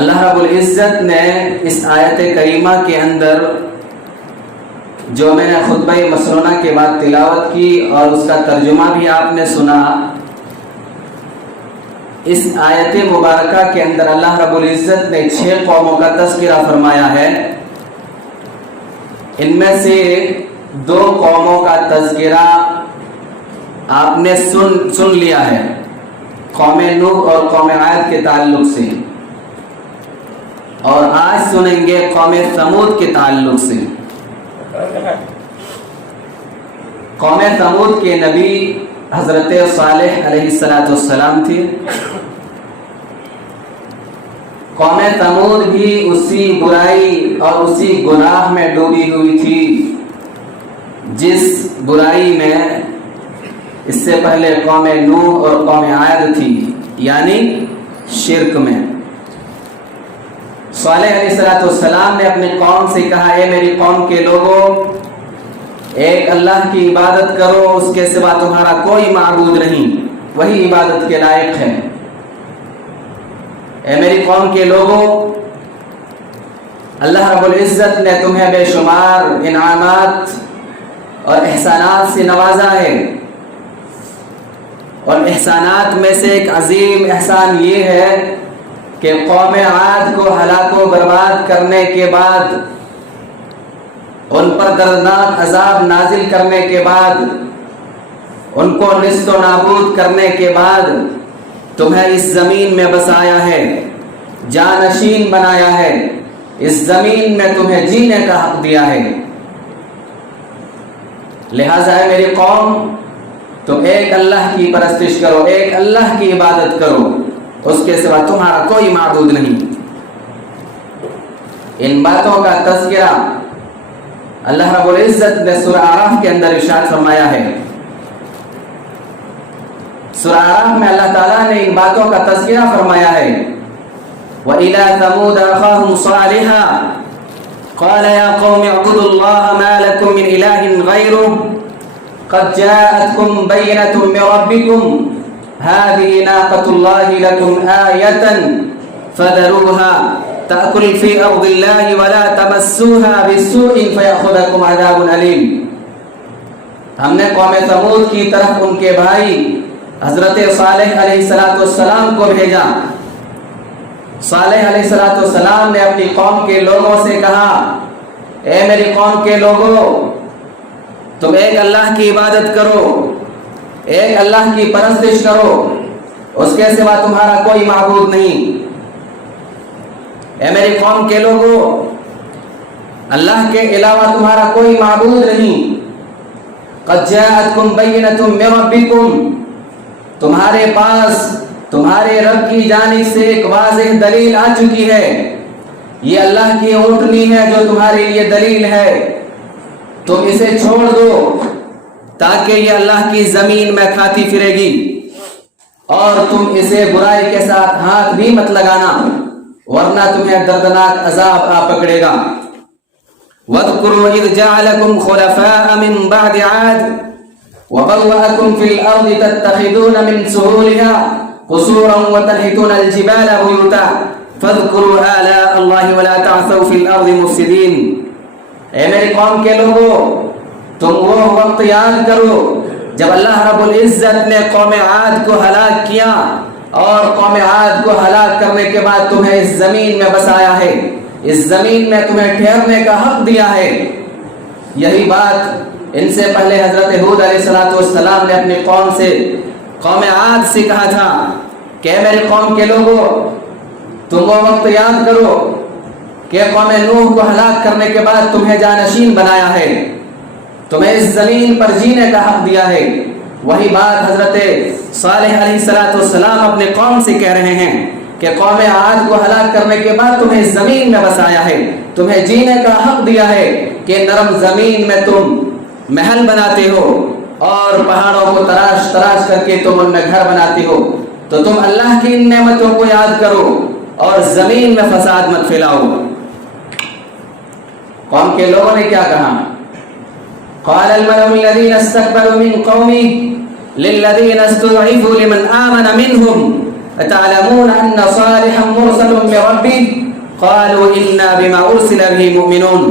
اللہ رب العزت نے اس آیت کریمہ کے اندر جو میں نے خطبہ مسنونہ کے بعد تلاوت کی اور اس کا ترجمہ بھی آپ نے سنا، اس آیت مبارکہ کے اندر اللہ رب العزت نے 6 قوموں کا تذکرہ فرمایا ہے۔ ان میں سے 2 قوموں کا تذکرہ آپ نے سن لیا ہے، قوم نوح اور قوم عاد کے تعلق سے، اور آج سنیں گے قوم ثمود کے تعلق سے۔ قوم ثمود کے نبی حضرت صالح علیہ السلام تھے۔ قوم ثمود بھی اسی برائی اور اسی گناہ میں ڈوبی ہوئی تھی جس برائی میں اس سے پہلے قوم نوح اور قوم عاد تھی، یعنی شرک میں۔ صالح علیہ السلام نے اپنی قوم سے کہا، اے میری قوم کے لوگوں، ایک اللہ کی عبادت کرو، اس کے سوا تمہارا کوئی معبود نہیں، وہی عبادت کے لائق ہے۔ اے میری قوم کے لوگوں، اللہ رب العزت نے تمہیں بے شمار انعامات اور احسانات سے نوازا ہے، اور احسانات میں سے ایک عظیم احسان یہ ہے کہ قوم عاد کو ہلاک و برباد کرنے کے بعد، ان پر دردناک عذاب نازل کرنے کے بعد، ان کو نیست و نابود کرنے کے بعد تمہیں اس زمین میں بسایا ہے، جانشین بنایا ہے، اس زمین میں تمہیں جینے کا حق دیا ہے۔ لہٰذا ہے میری قوم، تم ایک اللہ کی پرستش کرو، ایک اللہ کی عبادت کرو، اس کے سوا تمہارا کوئی معبود نہیں۔ ان باتوں کا تذکرہ اللہ رب العزت نے سورہ اعراف کے اندر ارشاد فرمایا ہے۔ سورہ اعراف میں اللہ تعالیٰ نے ان باتوں کا تذکرہ فرمایا ہے، وَإِلَىٰ ثَمُودَ أَخَاهُمْ صَالِحًا قَالَ يَا قَوْمِ اعْبُدُوا اللَّهَ مَا لَكُم مِّنْ إِلَٰهٍ غَيْرُهُ قَدْ جَاءَتْكُم بَيِّنَةٌ مِّن رَّبِّكُمْ هَٰذِهِ نَاقَةُ اللَّهِ لَكُمْ آيَةً فَذَرُوهَا تأكل في أرض الله ولا تمسوها بسوء فيأخذكم عذاب أليم۔ ہم نے قوم ثمود کی طرف ان کے بھائی حضرت صالح علیہ السلام کو بھیجا۔ صالح علیہ السلام نے اپنی قوم کے لوگوں سے کہا، اے میری قوم کے لوگوں، تم ایک اللہ کی عبادت کرو، ایک اللہ کی پرستش کرو، اس کے سوا تمہارا کوئی معبود نہیں۔ اے میری قوم کے لوگوں، اللہ کے علاوہ تمہارا کوئی معبود نہیں۔ قد جاءتکم بینۃ من ربکم، تمہارے پاس تمہارے رب کی جانب سے ایک واضح دلیل آ چکی ہے۔ یہ اللہ کی اونٹنی ہے جو تمہارے لیے دلیل ہے، تم اسے چھوڑ دو تاکہ یہ اللہ کی زمین میں کھاتی پھرے گی، اور تم اسے برائی کے ساتھ ہاتھ بھی مت لگانا، ورنہ تمہیں دردناک عذاب آ پکڑے گا۔ وَاذْكُرُوا إِذْ جَعَلَكُمْ خُلَفَاءَ مِنْ بَعْدِ عَادٍ وَبَوَّأَكُمْ فِي الْأَرْضِ تَتَّخِذُونَ مِنْ سُهُولِهَا قُصُورًا وَتَنْحِتُونَ الْجِبَالَ بُيُوتًا فَاذْكُرُوا آلَاءَ اللَّهِ وَلَا تَعْثَوْا فِي الْأَرْضِ مُفْسِدِينَ۔ اے میری قوم کے لوگوں، تم وہ وقت یاد کرو جب اللہ رب العزت نے قوم عاد کو ہلاک کیا، اور قوم عاد کو ہلاک کرنے کے بعد تمہیں اس زمین میں بسایا ہے، اس زمین میں تمہیں ٹھہرنے کا حق دیا ہے۔ یہی بات ان سے پہلے حضرت ہود علیہ السلام نے اپنی قوم سے، قوم عاد سے کہا تھا کہ میری قوم کے لوگوں، تم وہ وقت یاد کرو کہ قوم نوح کو ہلاک کرنے کے بعد تمہیں جانشین بنایا ہے، تمہیں اس زمین پر جینے کا حق دیا ہے۔ وہی بات حضرت صالح علیہ السلام اپنے قوم سے کہہ رہے ہیں کہ قوم عاد کو ہلاک کرنے کے بعد تمہیں اس زمین میں بسایا ہے، تمہیں جینے کا حق دیا ہے کہ نرم زمین میں تم محل بناتے ہو، اور پہاڑوں کو تراش تراش کر کے تم ان میں گھر بناتے ہو، تو تم اللہ کی ان نعمتوں کو یاد کرو اور زمین میں فساد مت پھیلاؤ۔ قوم کے لوگوں نے کیا کہا؟ قال الملأ الذين استكبروا من قومه للذين استضعفوا لمن آمن منهم اتعلمون ان صالحا مرسل من ربه قالوا انا بما ارسل به مؤمنون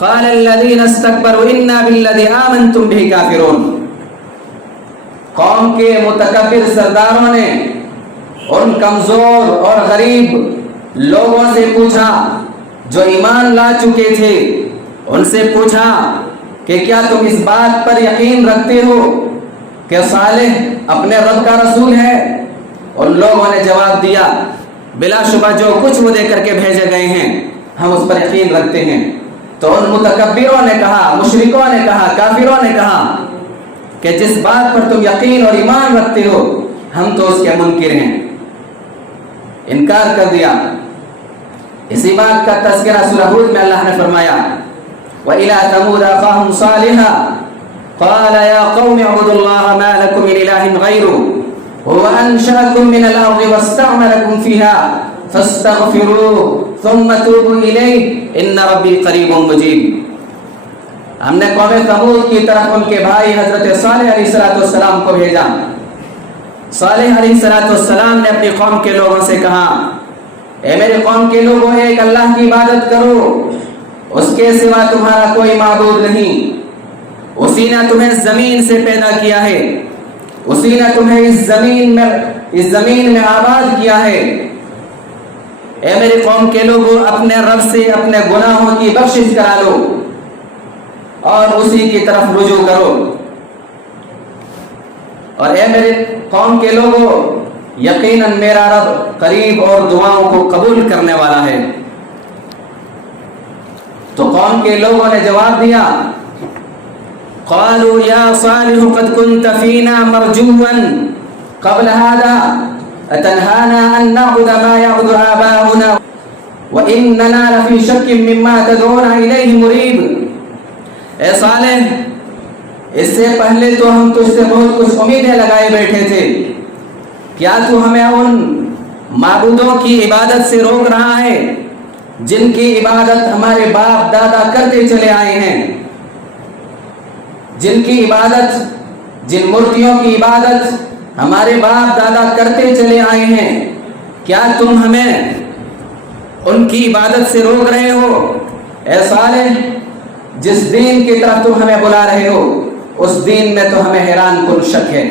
قال الذين استكبروا انا بالذي آمنتم به كافرون. قوم کے متکبر سرداروں نے ان کمزور اور غریب لوگوں سے پوچھا جو ایمان لا چکے تھے، ان سے پوچھا کہ کیا تم اس بات پر یقین رکھتے ہو کہ صالح اپنے رب کا رسول ہے؟ ان لوگوں نے جواب دیا بلا شبہ جو کچھ وہ دے کر کے بھیجے گئے ہیں ہم اس پر یقین رکھتے ہیں. تو ان متکبروں نے کہا، مشرکوں نے کہا، کافروں نے کہا کہ جس بات پر تم یقین اور ایمان رکھتے ہو ہم تو اس کے منکر ہیں، انکار کر دیا. اسی بات کا تذکرہ سورہ ہود میں اللہ نے فرمایا وَإِلَىٰ ثَمُودَ أَخَاهُمْ صَالِحًا قَالَ يَا قَوْمِ اعْبُدُوا اللَّهَ مَا لَكُم مِّنْ إِلَٰهٍ غَيْرُهُ هُوَ أَنشَأَكُم مِّنَ الْأَرْضِ وَاسْتَعْمَرَكُمْ فِيهَا فَاسْتَغْفِرُوهُ ثُمَّ تُوبُوا إِلَيْهِ إِنَّ رَبِّي قَرِيبٌ مُّجِيبٌ. ہم نے قوم ثمود کی طرف ان کے بھائی حضرت صالح علیہ السلام کو بھیجا. صالح علیہ السلام نے اپنی قوم کے لوگوں سے کہا اے میرے قوم کے لوگوں، ایک اللہ کی عبادت کرو، اس کے سوا تمہارا کوئی معبود نہیں. اسی نے تمہیں زمین سے پیدا کیا ہے، اسی نے تمہیں اس زمین میں آباد کیا ہے. اے میرے قوم کے لوگوں، اپنے رب سے اپنے گناہوں کی بخشش کرا لو اور اسی کی طرف رجوع کرو. اور اے میرے قوم کے لوگوں، یقیناً میرا رب قریب اور دعاؤں کو قبول کرنے والا ہے. تو قوم کے لوگوں نے جواب دیا قالوا یا صالح قد كنت فينا مرجوا قبل هذا اتنهانا ان نعبد ما يعبد آباؤنا واننا لفي شك مما تدعونا اليه مريب. اے صالح، اس سے پہلے تو ہم تجھ سے بہت کچھ امیدیں لگائے بیٹھے تھے، کیا تو ہمیں ان معبودوں کی عبادت سے روک رہا ہے جن کی عبادت ہمارے باپ دادا کرتے چلے آئے ہیں، جن کی عبادت، جن مورتیوں کی عبادت ہمارے باپ دادا کرتے چلے آئے ہیں، کیا تم ہمیں ان کی عبادت سے روک رہے ہو؟ اے صالح، جس دین کی طرف تم ہمیں بلا رہے ہو اس دین میں تو ہمیں حیران کن شک ہے.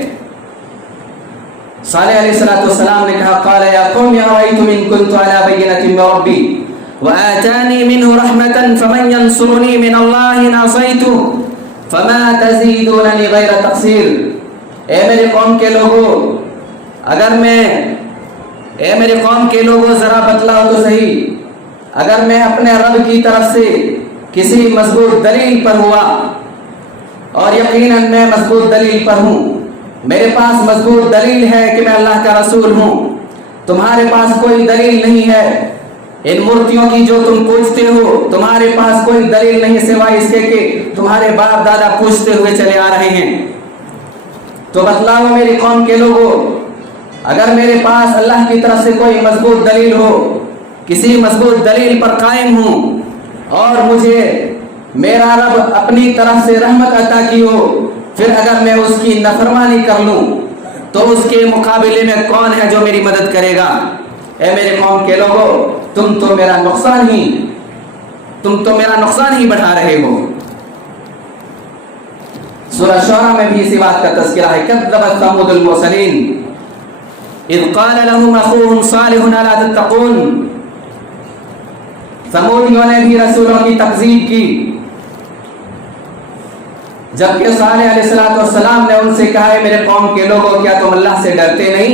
صالح علیہ السلام نے کہا قال یا قوم ارأيتم ان كنت على بينة من ربي وآتاني منه رحمة فمن ينصرني من الله إن عصيته فما تزيدونني غير تقصير. اے میرے قوم کے لوگوں، اے میرے قوم کے لوگوں ذرا بتلاؤ تو صحیح، اگر میں اپنے رب کی طرف سے کسی مضبوط دلیل پر ہوا، اور یقیناً میں مضبوط دلیل پر ہوں، میرے پاس مضبوط دلیل ہے کہ میں اللہ کا رسول ہوں، تمہارے پاس کوئی دلیل نہیں ہے، ان مورتیوں کی جو تم پوجتے ہو تمہارے پاس کوئی دلیل نہیں سوائے اس کے کہ تمہارے باپ دادا پوجتے ہوئے چلے آ رہے ہیں. تو بتلاؤ میری قوم کے لوگوں، اگر میرے پاس اللہ کی طرف سے کوئی مضبوط دلیل ہو، کسی مضبوط دلیل پر قائم ہوں اور مجھے میرا رب اپنی طرف سے رحمت عطا کی ہو، پھر اگر میں اس کی نافرمانی کر لوں تو اس کے مقابلے میں کون ہے جو میری مدد کرے گا؟ اے میرے قوم کے لوگوں، تم تو میرا نقصان ہی بڑھا رہے ہو. سورہ شعراء میں بھی اسی بات کا تذکرہ ہے کذبت ثمود المرسلین اذ قال لهم اخوهم صالح الا تتقون. ثمودیوں نے بھی رسولوں کی تکذیب کی جبکہ صالح علیہ السلام نے ان سے کہا ہے میرے قوم کے لوگوں، کیا تم اللہ سے ڈرتے نہیں؟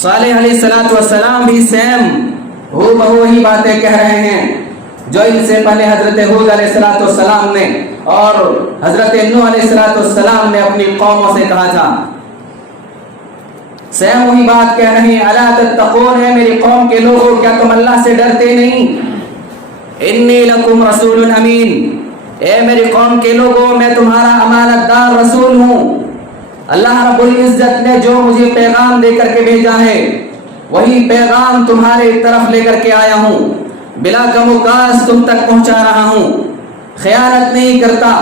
صالح علیہ السلام بھی سیم وہی باتیں کہہ رہے ہیں جو ان سے پہلے حضرت ہود علیہ السلام نے اور حضرت نوح علیہ السلام نے اپنی قوموں سے کہا تھا. سیم وہی بات کہہ رہے ہیں الا تتقون، ہے میری قوم کے لوگوں کیا تم اللہ سے ڈرتے نہیں؟ انی لکم رسول امین، اے میری قوم کے لوگوں میں تمہارا امانت دار رسول ہوں. اللہ رب العزت نے جو مجھے پیغام دے کر کے بھیجا ہے وہی پیغام تمہارے طرف لے کر کے آیا ہوں، بلا کم و کاس تم تک پہنچا رہا ہوں، خیانت نہیں کرتا،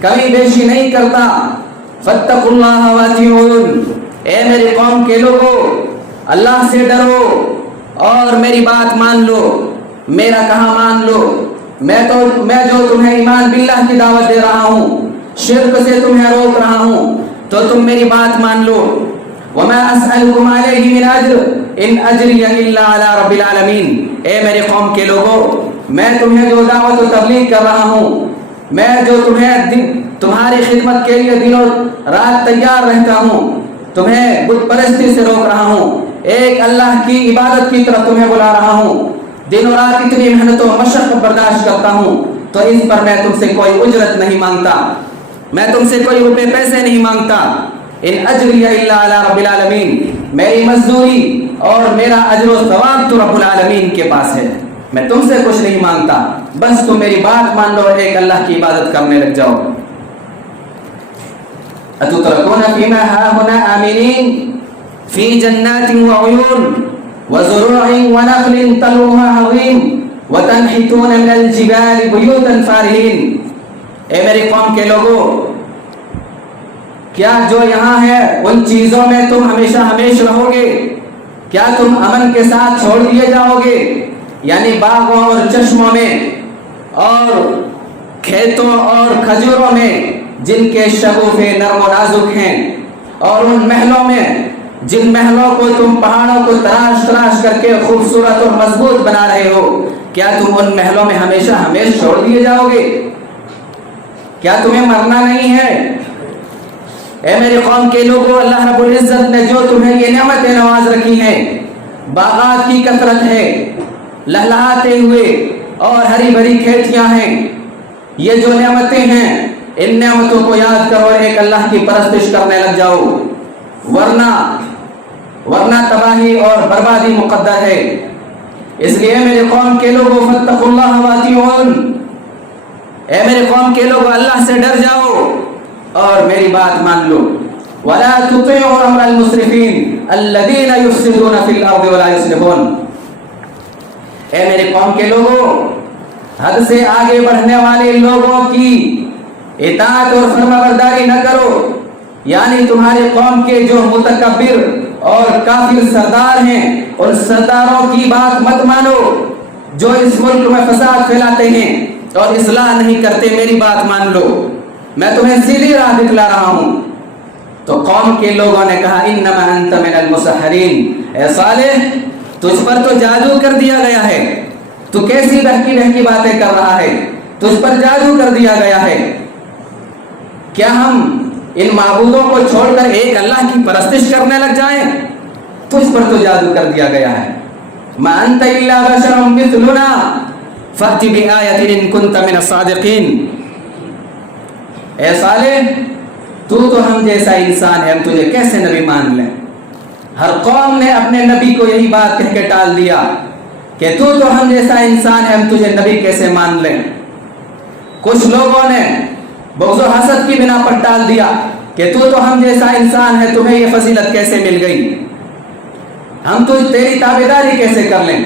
کمی بیشی نہیں کرتا. فاتقوا اللہ واطیعون، اے میری قوم کے لوگوں، اللہ سے ڈرو اور میری بات مان لو، میرا کہا مان لو۔ میں جو تمہیں ایمان باللہ کی دعوت دے رہا ہوں، شرک سے تمہیں روک رہا ہوں، تو تم میری بات مان لو۔ وما اسألكم علیہ من اجر ان اجری الا علی رب العالمین۔ اے میری قوم کے لوگوں، میں تمہیں جو دعوت و تبلیغ کر رہا ہوں، میں جو تمہاری خدمت کے لیے دن و رات تیار رہتا ہوں، تمہیں بت پرستی سے روک رہا ہوں، ایک اللہ کی عبادت کی طرف تمہیں بلا رہا ہوں، دن و رات اتنی محنت و مشقت برداشت کرتا ہوں، تو اس پر میں تم سے کوئی اجرت نہیں مانگتا، میں تم سے کوئی روپے پیسے نہیں مانگتا۔ ان اجری الا علی رب العالمین، میری مزدوری اور میرا اجر و ثواب تو رب العالمین کے پاس ہے، میں تم سے کچھ نہیں مانگتا، بس تم میری بات مان لو، ایک اللہ کی عبادت کرنے لگ جاؤ۔ اتترکون فیما ہاہنا آمنین فی جنات وعیون وزروع ونخل طلعها عظیم وتنحتون من الجبال بیوتا فارہین۔ اے میری قوم کے لوگوں، کیا جو یہاں ہے ان چیزوں میں تم ہمیشہ ہمیش رہو گے؟ کیا تم امن کے ساتھ چھوڑ دیے جاؤ گے؟ یعنی باغوں اور چشموں میں اور کھیتوں اور کھجوروں میں جن کے شگوفے نرم و نازک ہیں، اور ان محلوں میں جن محلوں کو تم پہاڑوں کو تراش تراش کر کے خوبصورت اور مضبوط بنا رہے ہو، کیا تم ان محلوں میں ہمیشہ ہمیش چھوڑ دیے جاؤ گے؟ کیا تمہیں مرنا نہیں ہے؟ اے میری قوم کے لوگوں، اللہ رب العزت نے جو تمہیں یہ نعمتیں نواز رکھی ہیں، باغات کی کثرت ہے، لہلہاتے ہوئے اور ہری بھری کھیتیاں ہیں، یہ جو نعمتیں ہیں، ان نعمتوں کو یاد کرو، ایک اللہ کی پرستش کرنے لگ جاؤ، ورنہ تباہی اور بربادی مقدر ہے۔ اس لیے میرے قوم کے لوگوں، فاتقوا اللہ واطیعون، اے میرے قوم کے لوگوں، اللہ سے ڈر جاؤ اور میری بات مان لو۔ ولا تطیعوا امر المسرفین الذین یفسدون فی الارض ولا یصلحون۔ اے میرے قوم کے لوگوں، حد سے آگے بڑھنے والے لوگوں کی اطاعت اور فرمانبرداری نہ کرو، یعنی تمہاری قوم کے جو متکبر اور کافر سردار ہیں، ان سرداروں کی بات مت مانو جو اس ملک میں فساد پھیلاتے ہیں اور اصلاح نہیں کرتے، میری بات مان لو، میں تمہیں سیدھی راہ دکھلا رہا ہوں۔ تو قوم کے لوگوں نے کہا انما انت من المسحرین، اے صالح تجھ پر تو جادو کر دیا گیا ہے، تو کیسی بہکی بہکی باتیں کر رہا ہے، تجھ پر جادو کر دیا گیا ہے۔ کیا ہم ان معبودوں کو چھوڑ کر ایک اللہ کی پرستش کرنے لگ جائیں؟ تجھ پر تو جادو کر دیا گیا ہے۔ ما انت الا بشر مثلنا فأت بآیۃ ان کنت من الصادقین۔ اے صالح تو ہم جیسا انسان ہے، ہم تجھے کیسے نبی مان لیں؟ ہر قوم نے اپنے نبی کو یہی بات کہہ کے ٹال دیا کہ تو ہم جیسا انسان ہے، ہم تجھے نبی کیسے مان لیں؟ کچھ لوگوں نے بغض و حسد کی بنا پر ٹال دیا کہ تو ہم جیسا انسان ہے، تمہیں یہ فضیلت کیسے مل گئی، ہم تو تیری تابعداری کیسے کر لیں؟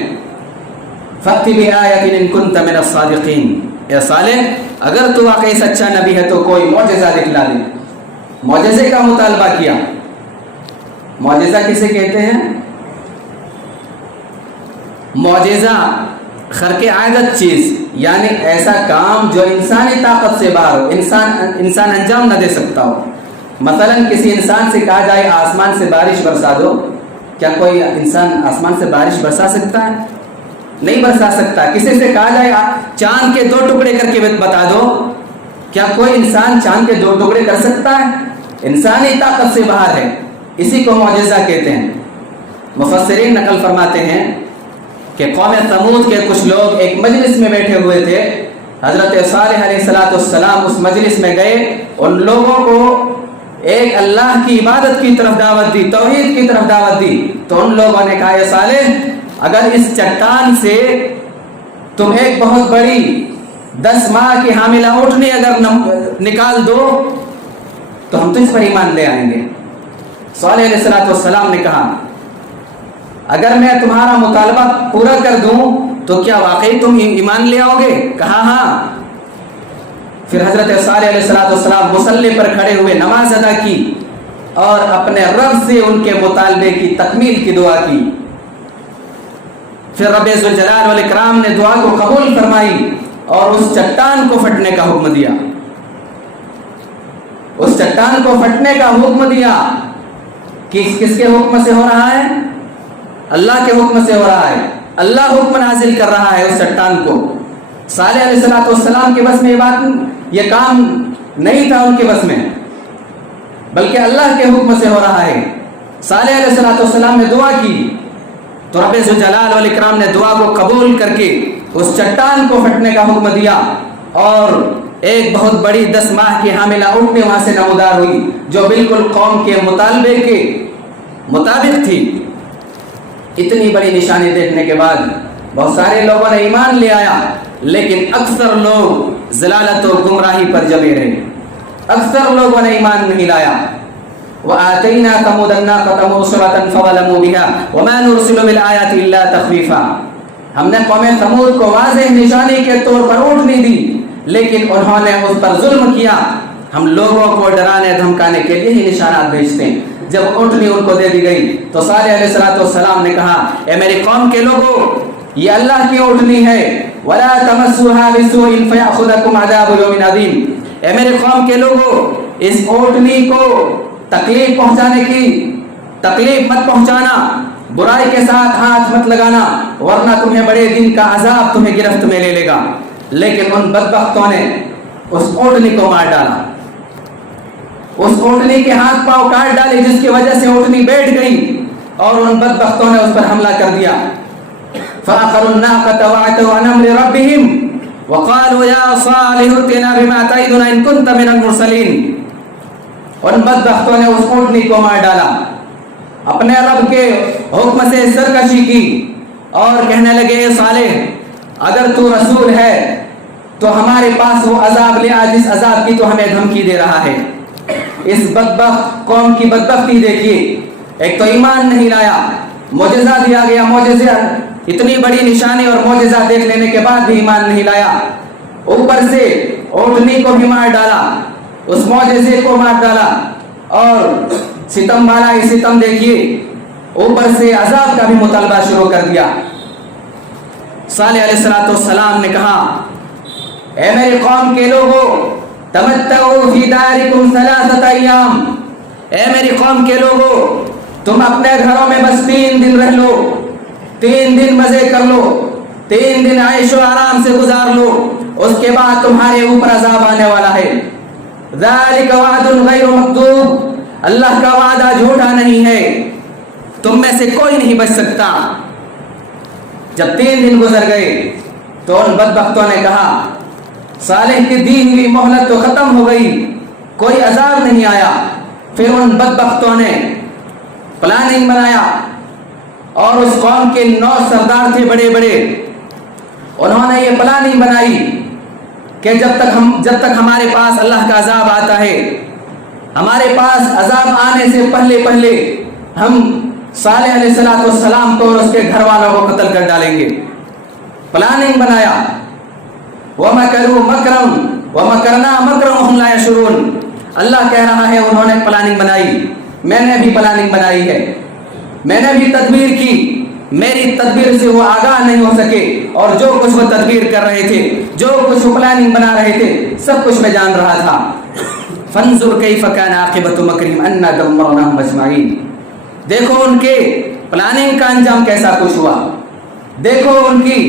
فأت بآیۃ ان کنت من الصادقین، اے صالح اگر تو واقعی سچا نبی ہے تو کوئی معجزہ دکھلا دے۔ معجزے کا مطالبہ کیا۔ معجزہ کسے کہتے ہیں؟ معجزہ خرق عادت چیز، یعنی ایسا کام جو انسانی طاقت سے باہر ہو، انسان انجام نہ دے سکتا ہو۔ مثلا کسی انسان سے کہا جائے آسمان سے بارش برسا دو، کیا کوئی انسان آسمان سے بارش برسا سکتا ہے؟ نہیں برسا سکتا۔ کسی سے کہا جائے چاند کے 2 ٹکڑے کر کے بتا دو، کیا کوئی انسان چاند کے 2 ٹکڑے کر سکتا ہے؟ انسانی طاقت سے باہر ہے، اسی کو معجزہ کہتے ہیں۔ مفسرین نقل فرماتے ہیں کہ قوم ثمود کے کچھ لوگ ایک مجلس میں بیٹھے ہوئے تھے، حضرت صالح علیہ السلام اس مجلس میں گئے، ان لوگوں کو ایک اللہ کی عبادت کی طرف دعوت دی، توحید کی طرف دعوت دی، تو ان لوگوں نے کہا اے صالح اگر اس چٹان سے تم ایک بہت بڑی 10 ماہ کی حاملہ اونٹنی اگر نکال دو تو ہم تجھ پر ایمان لے آئیں گے۔ صالح علیہ السلام نے کہا اگر میں تمہارا مطالبہ پورا کر دوں تو کیا واقعی تم ایمان لے آؤ گے؟ کہا ہاں۔ پھر حضرت صالح علیہ السلام مصلی پر کھڑے ہوئے نماز ادا کی، اور اپنے رب سے ان کے مطالبے کی تکمیل کی دعا کی. پھر رب ذوالجلال والاکرام نے دعا کو قبول فرمائی اور اس چٹان کو پھٹنے کا حکم دیا. اس چٹان کو پھٹنے کا حکم دیا. کس کے حکم سے ہو رہا ہے؟ اللہ کے حکم سے ہو رہا ہے. اللہ حکم نازل کر رہا ہے اس چٹان کو. صالح علیہ السلام کے بس میں یہ کام نہیں تھا ان کے بس میں، بلکہ اللہ کے حکم سے ہو رہا ہے. صالح علیہ السلام نے دعا کی تو رب ذوالجلال والاکرام نے دعا کو قبول کر کے اس چٹان کو پھٹنے کا حکم دیا، اور ایک بہت بڑی 10 ماہ کی حاملہ اونٹنی وہاں سے نمودار ہوئی جو بالکل قوم کے مطالبے کے مطابق تھی. اتنی بڑی نشانی دیکھنے کے بعد بہت سارے لوگوں نے ایمان لے آیا، لیکن اکثر لوگ ضلالت و گمراہی پر جمے رہے. اکثر لوگوں نے ایمان نہیں لایا. وَآتَيْنَا ثَمُودَ النَّاقَةَ مُبْصِرَةً فَظَلَمُوا بِهَا وَمَا نُرْسِلُ بِالْآيَاتِ إِلَّا تَخْوِيفًا. ہم نے قوم ثمود کو واضح نشانی کے طور پر اونٹنی دی، لیکن انہوں نے اس پر ظلم کیا. ہم لوگوں کو ڈرانے دھمکانے کے لیے ہی نشانات بھیجتے ہیں. جب اونٹنی ان کو دے دی گئی تو صالح علیہ السلام نے کہا، اے میری قوم کے لوگوں، یہ اللہ کی اونٹنی ہے. وَلَا تَمَسُّوهَا بِسُوءٍ فَيَأْخُذَكُمْ عَذَابُ يَوْمٍ عَظِيمٍ. اے میرے قوم کے لوگوں، اس اونٹنی کو تکلیف مت پہنچانا، برائی کے ساتھ ہاتھ مت لگانا، ورنہ تمہیں بڑے دن کا عذاب تمہیں گرفت میں لے لے گا. لیکن ان بدبختوں نے اس اونٹنی کو مار ڈالا. اس اونٹنی کے ہاتھ پاؤں کاٹ ڈالے، جس کی وجہ سے اونٹنی بیٹھ گئی، اور ان بدبختوں نے اس پر حملہ کر دیا. فَعَقَرُوا النَّاقَةَ وَعَتَوْا عَنْ أَمْرِ رَبِّهِمْ وَقَالُوا يَا صَالِحُ ائْتِنَا بِمَا تَعِدُنَا إِن كُنتَ مِنَ الْمُرْسَلِينَ. ان بدبختوں نے اس اونٹنی کو مار ڈالا، اپنے رب کے حکم سے سرکشی کی، اور کہنے لگے، اے صالح، اگر تو رسول ہے تو ہمارے پاس وہ عذاب لے آ جس عذاب کی تو ہمیں دھمکی دے رہا ہے. اس بدبخت قوم کی بدبختی دیکھیے. ایک تو ایمان نہیں لایا، معجزہ دیا گیا، معجزہ، اتنی بڑی نشانی اور معجزہ دیکھ لینے کے بعد بھی ایمان نہیں لایا. اوپر سے اونٹنی کو بھی مار ڈالا، اس معجزے کو مار ڈالا، اور ستم والا یہ ستم دیکھیے، اوپر سے عذاب کا بھی مطالبہ شروع کر دیا. صالح علیہ السلام نے کہا، اے میری قوم کے لوگوں، تمتعوا فی دارکم 3 ایام. اے میری قوم کے لوگوں، تم اپنے گھروں میں بس 3 دن رہ لو، 3 دن مزے کر لو، 3 دن عیش و آرام سے گزار لو، اس کے بعد تمہارے اوپر عذاب آنے والا ہے. ذالک وعد غیر مکذوب. اللہ کا وعدہ جھوٹا نہیں ہے، تم میں سے کوئی نہیں بچ سکتا. جب 3 دن گزر گئے تو ان بدبختوں نے کہا، صالح کی دی ہوئی مہلت تو ختم ہو گئی، کوئی عذاب نہیں آیا. پھر ان بدبختوں نے پلاننگ بنایا، اور اس قوم کے 9 سردار تھے بڑے بڑے، انہوں نے یہ پلاننگ بنائی کہ جب تک ہمارے پاس اللہ کا عذاب آتا ہے، ہمارے پاس عذاب آنے سے پہلے ہم صالح علیہ السلام کو اور اس کے گھر والوں کو قتل کر ڈالیں گے. پلاننگ بنایا. وَمَكَرُوا مَكْرًا وَمَكَرْنَا مَكْرًا وَهُمْ لَا يَشْعُرُونَ. اللہ کہہ رہا ہے انہوں نے پلاننگ بنائی، میں نے بھی پلاننگ بنائی ہے، میں نے بھی تدبیر کی، میری تدبیر سے وہ آگاہ نہیں ہو سکے، اور جو کچھ وہ تدبیر کر رہے تھے، جو کچھ وہ پلاننگ بنا رہے تھے، سب کچھ میں جان رہا تھا. فَانظُرْ كَيْفَ كَانَ عَاقِبَةُ مَكْرِهِمْ أَنَّا دَمَّرْنَاهُمْ أَجْمَعِينَ. دیکھو ان کے پلاننگ کا انجام کیسا کچھ ہوا، دیکھو ان کی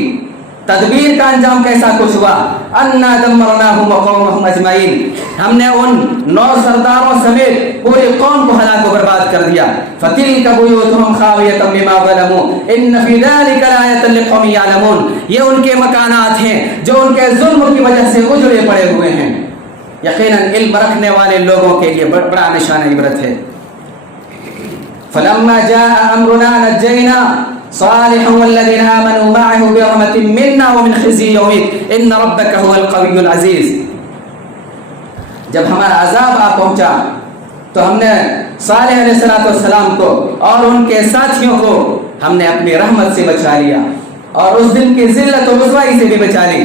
تدبیر کا انجام کیسا کچھ ہوا. انا دمرناہم وقومہم اجمعین. ہم نے ان 9 سرداروں سمیت پوری قوم کو ہلاک و برباد کر دیا. فتلک بیوتہم خاویۃ بما ظلموا ان فی ذلک لآیۃ لقوم یعلمون. یہ ان کے مکانات ہیں جو ان کے ظلم کی وجہ سے اجڑے پڑے ہوئے ہیں. یقیناً علم رکھنے والے لوگوں کے لیے بڑا نشان عبرت ہے. فلما جاء امرنا نجینا صالحا والذین آمنوا معه برحمۃ منا ومن خزي يومئذ ان ربك هو القوي العزيز. جب ہمارا عذاب آ پہنچا تو ہم نے صالح علیہ السلام کو اور ان کے ساتھیوں کو ہم نے اپنی رحمت سے بچا لیا، اور اس دن کی ذلت و رسوائی سے بھی بچا لی.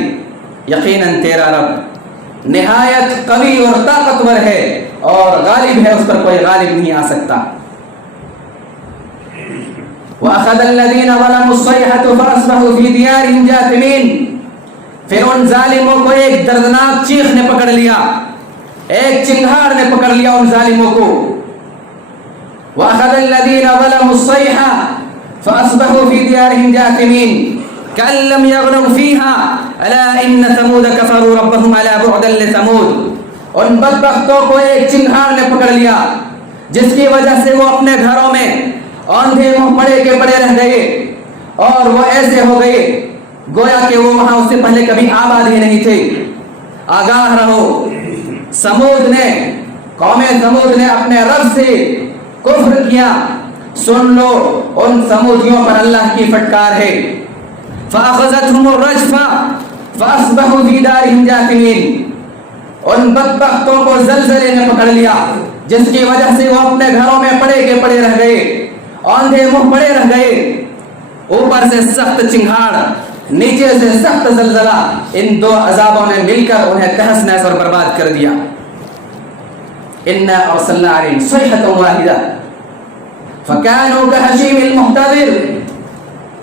یقیناً تیرا رب نہایت قوی اور طاقتور ہے اور غالب ہے، اس پر کوئی غالب نہیں آ سکتا۔ وَأَخَذَ الَّذِينَ ظَلَمُوا الصَّيْحَةُ فَأَصْبَحُوا فِي دِيَارِهِمْ جَاثِمِينَ، پھر ان ظالموں کو ایک دردناک چیخ نے پکڑ لیا، ایک چنگھاڑ نے پکڑ لیا ان ظالموں کو۔ وَأَخَذَ الَّذِينَ ظَلَمُوا الصَّيْحَةُ فَأَصْبَحُوا فِي دِيَارِهِمْ جَاثِمِينَ كَأَن لَّمْ يَغْنَوْا فِيهَا أَلَا إِنَّ ثَمُودَ كَفَرُوا رَبَّهُمْ أَلَا بُعْدًا لِّثَمُودَ، ان بدبختوں کو ایک چنگھاڑ نے پکڑ لیا جس کی وجہ سے وہ اپنے گھروں میں آندھے منہ پڑے کے پڑے رہ گئے، اور وہ ایسے ہو گئے گویا کہ وہ وہاں اس سے پہلے کبھی آباد ہی نہیں تھے۔ آگاہ رہو، سمود نے، قوم سمود نے اپنے رب سے کفر کیا، سن لو ان سمودیوں پر اللہ کی پھٹکار ہے۔ فَأَخَذَتْهُمُ الرَّجْفَةُ فَأَصْبَحُوا فِي دَارِهِمْ جَاثِمِينَ، ان بدبختوں کو زلزلے نے پکڑ لیا جس کی وجہ سے وہ اپنے گھروں میں پڑے کے پڑے رہ گئے، آندھے منہ پڑے رہ گئے، اوپر سے سخت چنگھاڑ، نیچے سے سخت زلزلہ، ان دو عذابوں نے مل کر انہیں تہس نہس اور برباد کر دیا۔ اِنَّا أَرْسَلْنَا عَلَيْهِمْ صَيْحَةً وَاحِدَةً فَكَانُوا كَهَشِيمِ الْمُحْتَظِرِ،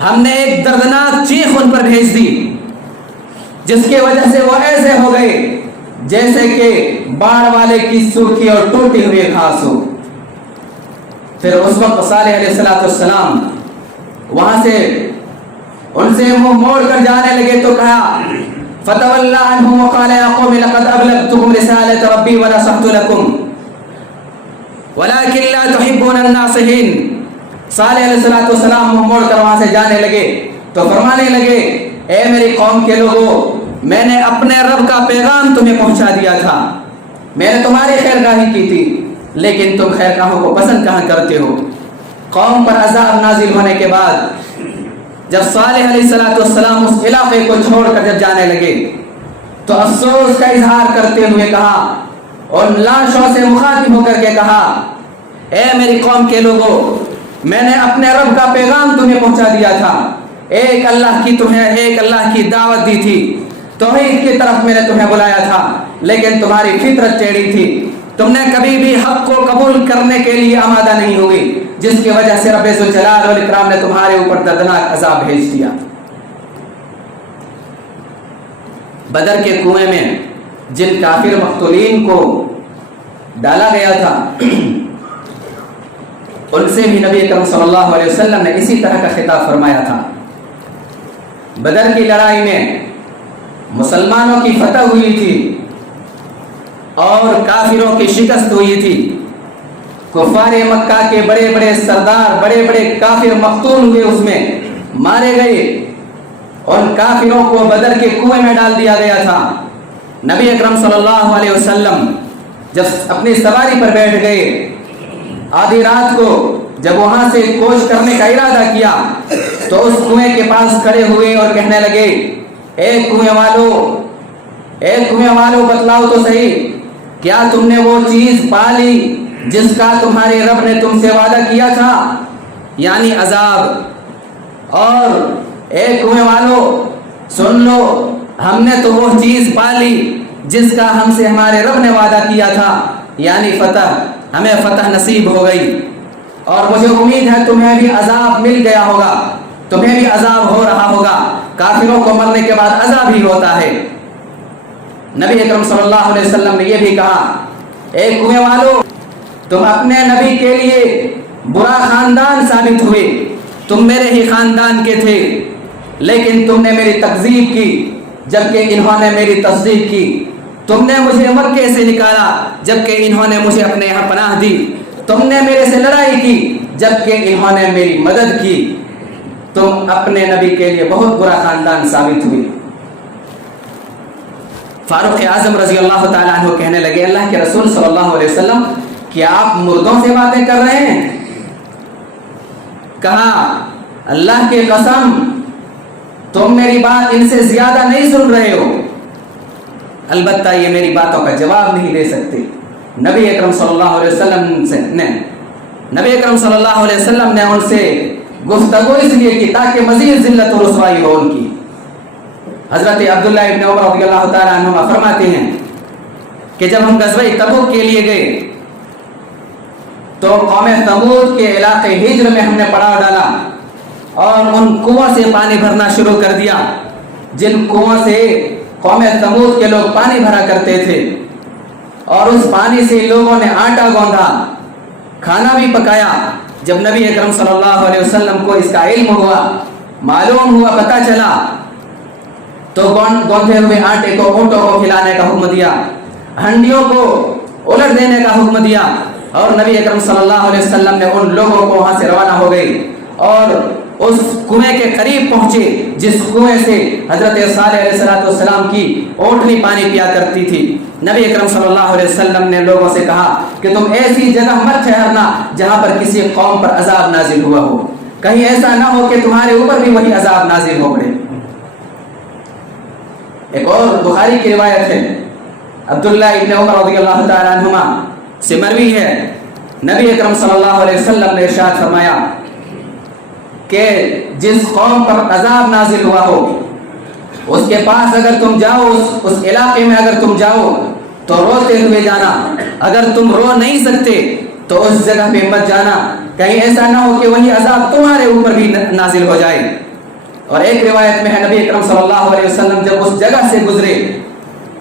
ہم نے ایک دردناک چیخ ان پر بھیج دی جس کی وجہ سے وہ ایسے ہو گئے جیسے کہ باڑ والے کی سوکھی اور ٹوٹی ہوئی گھاس ہو۔ پھر اس وقت صالح علیہ السلام وہاں سے ان سے منہ موڑ کر جانے لگے تو کہا فَتَوَلَّى عَنْهُمْ وَقَالَ يَا قَوْمِ لَقَدْ أَبْلَغْتُكُمْ رِسَالَةَ رَبِّي وَنَصَحْتُ لَكُمْ وَلَكِنْ لَا تُحِبُّونَ النَّاصِحِينَ۔ صالح علیہ السلام منہ موڑ کر وہاں سے جانے لگے تو فرمانے لگے، اے میری قوم کے لوگوں، میں نے اپنے رب کا پیغام تمہیں پہنچا دیا تھا، میں نے تمہاری خیر خواہی کی تھی، لیکن تم خیر خواہوں کو پسند کہاں کرتے ہو۔ قوم پر عذاب نازل ہونے کے بعد جب صالح علیہ السلام اس علاقے کو چھوڑ کر جب جانے لگے تو افسوس کا اظہار کرتے ہوئے کہا، اور لاشوں سے مخاطب ہو کر کے کہا، اے میری قوم کے لوگوں، میں نے اپنے رب کا پیغام تمہیں پہنچا دیا تھا، ایک اللہ کی دعوت دی تھی، توحید کی طرف میں نے تمہیں بلایا تھا، لیکن تمہاری فطرت ٹیڑھی تھی، تم نے کبھی بھی حق کو قبول کرنے کے لیے آمادہ نہیں ہوئی، جس کی وجہ سے رب ذوالجلال والاکرام نے تمہارے اوپر دردناک عذاب بھیج دیا۔ بدر کے کنویں میں جن کافر مقتولین کو ڈالا گیا تھا ان سے بھی نبی اکرم صلی اللہ علیہ وسلم نے اسی طرح کا خطاب فرمایا تھا۔ بدر کی لڑائی میں مسلمانوں کی فتح ہوئی تھی اور کافروں کی شکست ہوئی تھی، کفار مکہ کے بڑے بڑے سردار، بڑے بڑے کافر مقتول ہوئے، اس میں مارے گئے، ان کافروں کو بدر کے کنویں میں ڈال دیا گیا تھا۔ نبی اکرم صلی اللہ علیہ وسلم جب اپنی سواری پر بیٹھ گئے، آدھی رات کو جب وہاں سے کوچ کرنے کا ارادہ کیا تو اس کنویں کے پاس کھڑے ہوئے اور کہنے لگے، اے کنویں والو بتلاؤ تو صحیح، کیا تم نے وہ چیز پا لی جس کا تمہارے رب نے تم سے وعدہ کیا تھا، یعنی عذاب؟ اور اے کنویں والو سن لو، ہم نے تو وہ چیز پا لی جس کا ہم سے ہمارے رب نے وعدہ کیا تھا، یعنی فتح، ہمیں فتح نصیب ہو گئی، اور مجھے امید ہے تمہیں بھی عذاب مل گیا ہوگا، تمہیں بھی عذاب ہو رہا ہوگا، کافروں کو مرنے کے بعد عذاب ہی ہوتا ہے۔ نبی اکرم صلی اللہ علیہ وسلم نے یہ بھی کہا، اے کنویں والو، تم اپنے نبی کے لیے برا خاندان ثابت ہوئے، تم میرے ہی خاندان کے تھے، لیکن تم نے میری تکذیب کی جبکہ انہوں نے میری تصدیق کی، تم نے مجھے مکے سے نکالا جبکہ انہوں نے مجھے اپنے یہاں پناہ دی، تم نے میرے سے لڑائی کی جبکہ انہوں نے میری مدد کی، تم اپنے نبی کے لیے بہت برا خاندان ثابت ہوئی۔ فاروق اعظم رضی اللہ تعالیٰ عنہ کہنے لگے، اللہ کے رسول صلی اللہ علیہ وسلم، کیا آپ مردوں سے باتیں کر رہے ہیں؟ کہا، اللہ کی قسم، تم میری بات ان سے زیادہ نہیں سن رہے ہو، البتہ یہ میری باتوں کا جواب نہیں دے سکتے۔ نبی اکرم صلی اللہ علیہ وسلم نے ان سے گفتگو اس لیے کی تاکہ مزید ذلت و رسوائی ہو ان کی۔ حضرت عبداللہ ابن عمر رضی اللہ تعالیٰ عنہ فرماتے ہیں کہ جب ہم غزوہ تبوک کے لیے گئے تو قوم ثمود کے علاقے ہجر میں ہم نے پڑاؤ ڈالا اور ان کنووں سے پانی بھرنا شروع کر دیا جن کنووں سے قوم ثمود کے لوگ پانی بھرا کرتے تھے، اور اس پانی سے لوگوں نے آٹا گوندھا، کھانا بھی پکایا۔ جب نبی اکرم صلی اللہ علیہ وسلم کو اس کا علم ہوا، معلوم ہوا، پتہ چلا، تو گوندھے ہوئے آٹے کو اونٹوں کو کھلانے کا حکم دیا، ہنڈیوں کو الٹ دینے کا حکم دیا، اور نبی اکرم صلی اللہ علیہ وسلم نے ان لوگوں کو وہاں سے روانہ ہو گئی اور اس کنویں کے قریب پہنچے جس کنویں سے حضرت صالح علیہ السلام کی اونٹنی پانی پیا کرتی تھی۔ نبی اکرم صلی اللہ علیہ وسلم نے لوگوں سے کہا کہ تم ایسی جگہ مت ٹھہرنا جہاں پر کسی قوم پر عذاب نازل ہوا ہو، کہیں ایسا نہ ہو کہ تمہارے اوپر بھی وہی عذاب نازل ہو پڑے۔ ایک اور بخاری کی روایت ہے، عبداللہ ابن عمر رضی اللہ تعالی عنہما سے مروی ہے، نبی اکرم صلی اللہ علیہ وسلم نے ارشاد فرمایا کہ جس قوم پر عذاب نازل ہوا ہو اس کے پاس اگر تم جاؤ، اس علاقے میں اگر تم جاؤ تو روتے ہوئے جانا، اگر تم رو نہیں سکتے تو اس جگہ پہ مت جانا، کہیں ایسا نہ ہو کہ وہی عذاب تمہارے اوپر بھی نازل ہو جائے۔ اور ایک روایت میں ہے نبی اکرم صلی اللہ علیہ وسلم جب اس جگہ سے گزرے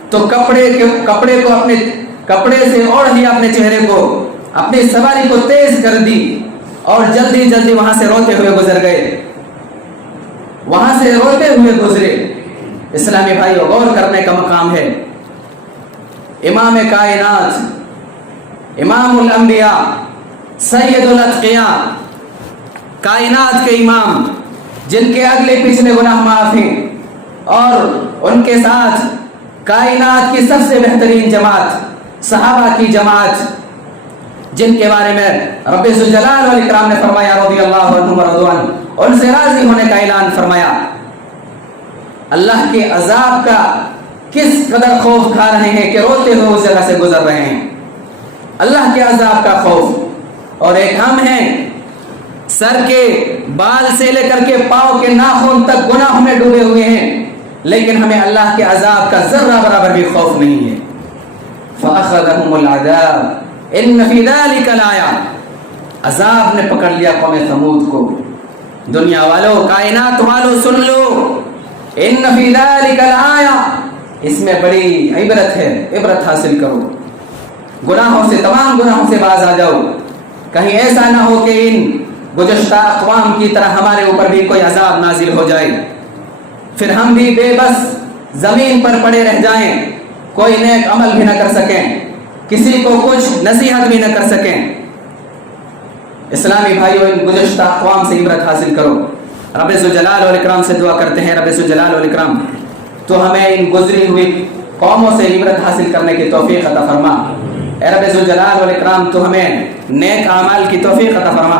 تو کپڑے کو اپنے کپڑے سے اوڑھ لیا اپنے چہرے کو، اپنی سواری کو تیز کر دی اور جلدی جلدی وہاں سے روتے ہوئے گزر گئے، وہاں سے روتے ہوئے گزرے۔ اسلامی بھائیو، غور کرنے کا مقام ہے، امام کائنات، امام الانبیاء، سید الاتقیاء، کائنات کے امام جن کے اگلے پچھلے گناہ معاف ہیں، اور ان کے ساتھ کائنات کی سب سے بہترین جماعت صحابہ کی جماعت جن کے بارے میں رب ذوالجلال والاکرام نے فرمایا رضی اللہ عنہم ورضوان، ان سے راضی ہونے کا اعلان فرمایا۔ اللہ کے عذاب کا کس قدر خوف کھا رہے ہیں کہ روتے ہوئے اس جگہ سے گزر رہے ہیں، اللہ کے عذاب کا خوف۔ اور ایک ہم ہیں سر کے بال سے لے کر کے پاؤں کے ناخن تک گناہوں میں ڈوبے ہوئے ہیں، لیکن ہمیں اللہ کے عذاب کا ذرہ برابر بھی خوف نہیں ہے۔ فَأَخَذَهُمُ الْعَذَابُ إِنَّ فِي ذَلِكَ لَآيَةً، عذاب نے پکڑ لیا قوم ثمود کو۔ دنیا والوں، کائنات والوں، سن لو، إِنَّ فِي ذَلِكَ لَآيَةً، اس میں بڑی عبرت ہے، عبرت حاصل کرو، گناہوں سے، تمام گناہوں سے باز آ جاؤ، کہیں ایسا نہ ہو کہ ان گزشتہ اقوام کی طرح ہمارے اوپر بھی کوئی عذاب نازل ہو جائے، پھر ہم بھی بے بس زمین پر پڑے رہ جائیں، کوئی نیک عمل بھی نہ کر سکیں، کسی کو کچھ نصیحت بھی نہ کر سکیں۔ اسلامی بھائیوں، ان گزشتہ اقوام سے عبرت حاصل کرو۔ رب ذوالجلال والاکرام سے دعا کرتے ہیں، رب ذوالجلال والاکرام تو ہمیں ان گزری ہوئی قوموں سے عبرت حاصل کرنے کی توفیق عطا فرما۔ اے رب ذوالجلال والاکرام تو ہمیں نیک اعمال کی توفیق عطا فرما۔